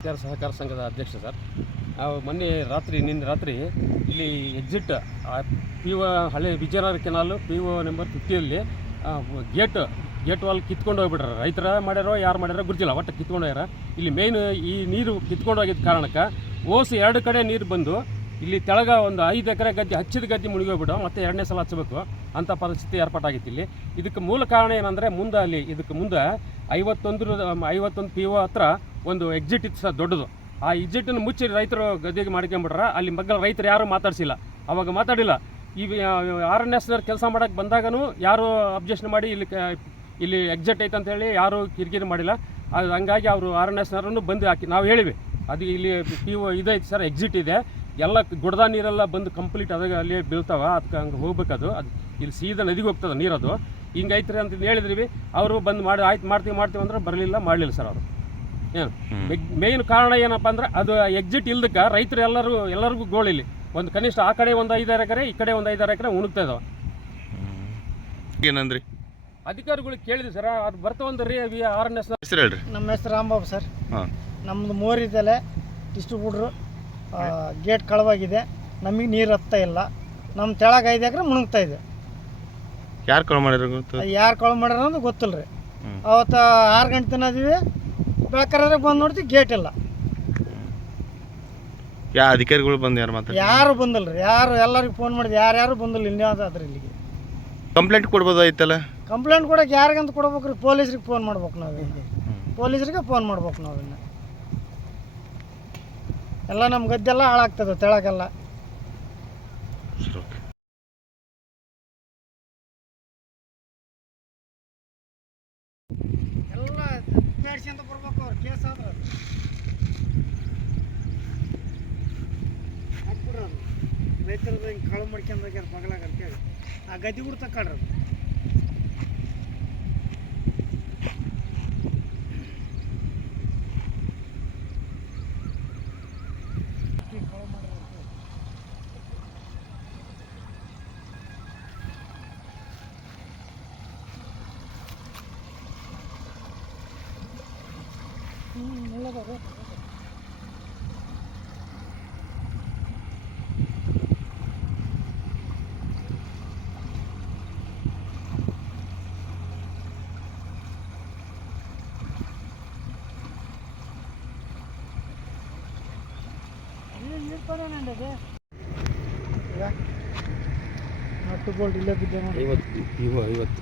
ರೈತರ ಸಹಕಾರ ಸಂಘದ ಅಧ್ಯಕ್ಷ ಸರ್. ನಾವು ಮೊನ್ನೆ ರಾತ್ರಿ, ನಿನ್ನೆ ರಾತ್ರಿ ಇಲ್ಲಿ ಎಕ್ಸಿಟ್ ಪಿ ಒ ಹಳೆ Vijayanagara canal P O number ಫಿಫ್ಟಿಯಲ್ಲಿ gate gate wall ಕಿತ್ಕೊಂಡು ಹೋಗ್ಬಿಟ್ರ. ರೈತರ ಮಾಡ್ಯಾರೋ, ಯಾರು ಮಾಡ್ಯಾರೋ ಗುರುತಿಲ್ಲ ಒಟ್ಟು ಕಿತ್ಕೊಂಡು ಹೋಗ್ಯಾರ. ಇಲ್ಲಿ ಮೇಯ್ನ್ ಈ ನೀರು ಕಿತ್ಕೊಂಡು ಹೋಗಿದ್ದ ಕಾರಣಕ್ಕೆ ಓಸು ಎರಡು ಕಡೆ ನೀರು ಬಂದು ಇಲ್ಲಿ ತೆಳಗ ಒಂದು ಐದು ಎಕರೆ ಗದ್ದೆ, ಹಚ್ಚಿದ ಗದ್ದೆ ಮುಳುಗಿ ಹೋಗ್ಬಿಟ್ಟು ಮತ್ತೆ ಎರಡನೇ ಸಲ ಹಚ್ಚಬೇಕು ಅಂಥ ಪರಿಸ್ಥಿತಿ ಏರ್ಪಾಟಾಗಿತ್ತು ಇಲ್ಲಿ. ಇದಕ್ಕೆ ಮೂಲ ಕಾರಣ ಏನಂದರೆ ಮುಂದೆ ಅಲ್ಲಿ, ಇದಕ್ಕೆ ಮುಂದೆ ಐವತ್ತೊಂದರ ಐವತ್ತೊಂದು ಪಿ ಒ ಹತ್ರ ಒಂದು ಎಕ್ಸಿಟ್ ಇತ್ತು ಸರ್, ದೊಡ್ಡದು. ಆ ಎಕ್ಸಿಟನ್ನು ಮುಚ್ಚಿ ರೈತರು ಗದ್ದೆಗೆ ಮಾಡ್ಕೊಂಬಿಟ್ರ ಅಲ್ಲಿ ಮಗ್ಗಲ ರೈತರು ಯಾರೂ ಮಾತಾಡಿಸಿಲ್ಲ. ಅವಾಗ ಮಾತಾಡಿಲ್ಲ. ಈ ಆರ್ ಎನ್ ಎಸ್ನವ್ರು ಕೆಲಸ ಮಾಡೋಕ್ಕೆ ಬಂದಾಗನೂ ಯಾರು ಅಬ್ಜೆಕ್ಷನ್ ಮಾಡಿ ಇಲ್ಲಿ ಇಲ್ಲಿ ಎಕ್ಸಿಟ್ ಐತೆ ಅಂತೇಳಿ ಯಾರು ಕಿರಿಕಿರಿ ಮಾಡಿಲ್ಲ. ಅದು ಹಂಗಾಗಿ ಅವರು ಆರ್ ಎನ್ ಎಸ್ನವ್ರನ್ನು ಬಂದು ಹಾಕಿ ನಾವು ಹೇಳಿವಿ. ಅದು ಇಲ್ಲಿ ಪಿ ಓ ಇದೈತೆ ಸರ್ ಎಕ್ಸಿಟ್ ಇದೆ. ಎಲ್ಲ ಗುಡ್ದ ನೀರೆಲ್ಲ ಬಂದು ಕಂಪ್ಲೀಟ್ ಅದಾಗ ಅಲ್ಲಿ ಬೀಳ್ತಾವೆ. ಅದಕ್ಕೆ ಹಂಗೆ ಹೋಗ್ಬೇಕದು. ಅದು ಇಲ್ಲಿ ಸೀದಾ ನದಿಗೆ ಹೋಗ್ತದೆ ನೀರದು. ಹಿಂಗೆ ಐತ್ರಿ ಅಂತ ಹೇಳಿದ್ರಿ. ಅವರು ಬಂದು ಮಾಡಿ ಆಯ್ತು ಮಾಡ್ತೀವಿ ಮಾಡ್ತೀವಿ ಅಂದ್ರೆ ಬರಲಿಲ್ಲ, ಮಾಡಲಿಲ್ಲ ಸರ್ ಅವರು. ಏನು? ಮೇಯ್ನ್ ಕಾರಣ ಏನಪ್ಪ ಅಂದ್ರೆ ಅದು ಎಕ್ಸಿಟ್ ಇಲ್ದಕ್ಕೆ ರೈತರು ಎಲ್ಲರೂ ಎಲ್ಲರಿಗೂ ಗೋಳಿಲಿ ಒಂದು ಕನಿಷ್ಠ ಆ ಕಡೆ ಒಂದು ಐದಾರು ಎಕರೆ ಈ ಕಡೆ ಒಂದು ಐದಾರು ಎಕರೆ ಉಣುಕ್ತಾ ಇದಾವೆ. ಏನಂದ್ರಿ? ಅಧಿಕಾರಿಗಳಿಗೆ ಕೇಳಿದ್ವಿ ಸರ್ ಅದು ಬರ್ತಾವಂದ್ರೆ ರೀ ವಿ ಆರ್ ಎನ್ ಎಸ್ ಹೆಸರು ಹೇಳ್ರಿ. ನಮ್ಮ ಹೆಸರು ರಾಮ್ಬಾಬು ಸರ್. ಹಾಂ. ನಮ್ಮದು ಮೋರಿದಲೆ ಡಿಸ್ಟ್ರಿಬ್ಯೂಟ್ರು ಗೇಟ್ ಕಳವಾಗಿದೆ. ನಮಗೆ ನೀರು ಹತ್ತಾ ಇಲ್ಲ. ನಮ್ಮ ತೆಳಗ ಐದು ಎಕರೆ ಮುಣುಗ್ತಾ ಇದೆ. ಯಾರು ಕಾಲ್ ಗೊತ್ತು? ಅದು ಯಾರು ಕಳು ಮಾಡ್ಯಾರ ಅನ್ನೋದು ಗೊತ್ತಿಲ್ಲ ರೀ. ಅವತ್ತು ಆರು ಗಂಟೆ ತಿನ್ನೋದಿವಿ ಬೆಳಕರಾದ್ರೆ ಬಂದು ನೋಡ್ತಿ ಗೇಟ್ ಇಲ್ಲ. ಯಾ ಅಧಿಕಾರಿಗಳು ಬಂದು ಯಾರು ಮಾತಾಡಿ ಯಾರು ಬಂದಿಲ್ಲ ರೀ ಯಾರು ಎಲ್ಲರಿಗೂ ಫೋನ್ ಮಾಡಿದ್ರು ಯಾರ್ಯಾರು ಬಂದಿಲ್ಲ ಇನ್ಯಾವ್ದಾದ್ರಿ ಇಲ್ಲಿಗೆ. ಕಂಪ್ಲೇಂಟ್ ಕೊಡ್ಬೋದಾಯ್ತಲ್ಲ ಕಂಪ್ಲೇಂಟ್ ಕೊಡಕ್ಕೆ ಯಾರಿಗಂತ ಕೊಡ್ಬೇಕು ರೀ ಪೊಲೀಸ್ರಿಗೆ ಫೋನ್ ಮಾಡ್ಬೇಕು ನಾವು ಈಗ ಪೊಲೀಸರಿಗೆ ಫೋನ್ ಮಾಡ್ಬೇಕು ನಾವು ಇನ್ನು ಎಲ್ಲ ನಮ್ಮ ಗದ್ದೆಲ್ಲ ಹಾಳಾಗ್ತದೆ ತೆಳಗೆಲ್ಲ. ಸರಿ ಓಕೆ ಅಂತ ಬರ್ಬೇಕು ಅವ್ರು, ಕೇಸ್ ಆದ್ರೆ. ಹಾಕ್ಬಿಡ್ರಿ ಅದು ರೈತರದ್ದು ಹಿಂಗೆ ಕಳು ಮಾಡ್ಕೊಂಡೋಗ್ಯಾರ ಬಗಲಾಗ ಅಂತೇಳಿ. ಆ ಗದ್ದೆ ಕೂಡ ತಕೊಳ್ರಿ ಅದು. ಹ್ಞೂ ಒಳ್ಳೇದು ನೀರು ಪಡೋಣಂడి ಅದು ಈಗ ನಟ್ಟು ಬೋಲ್ಟ್ ಇಲ್ಲೇ ಬಿದ್ದೆ ನೋಡಿ. ಐವತ್ತು ಇವು ಐವತ್ತು.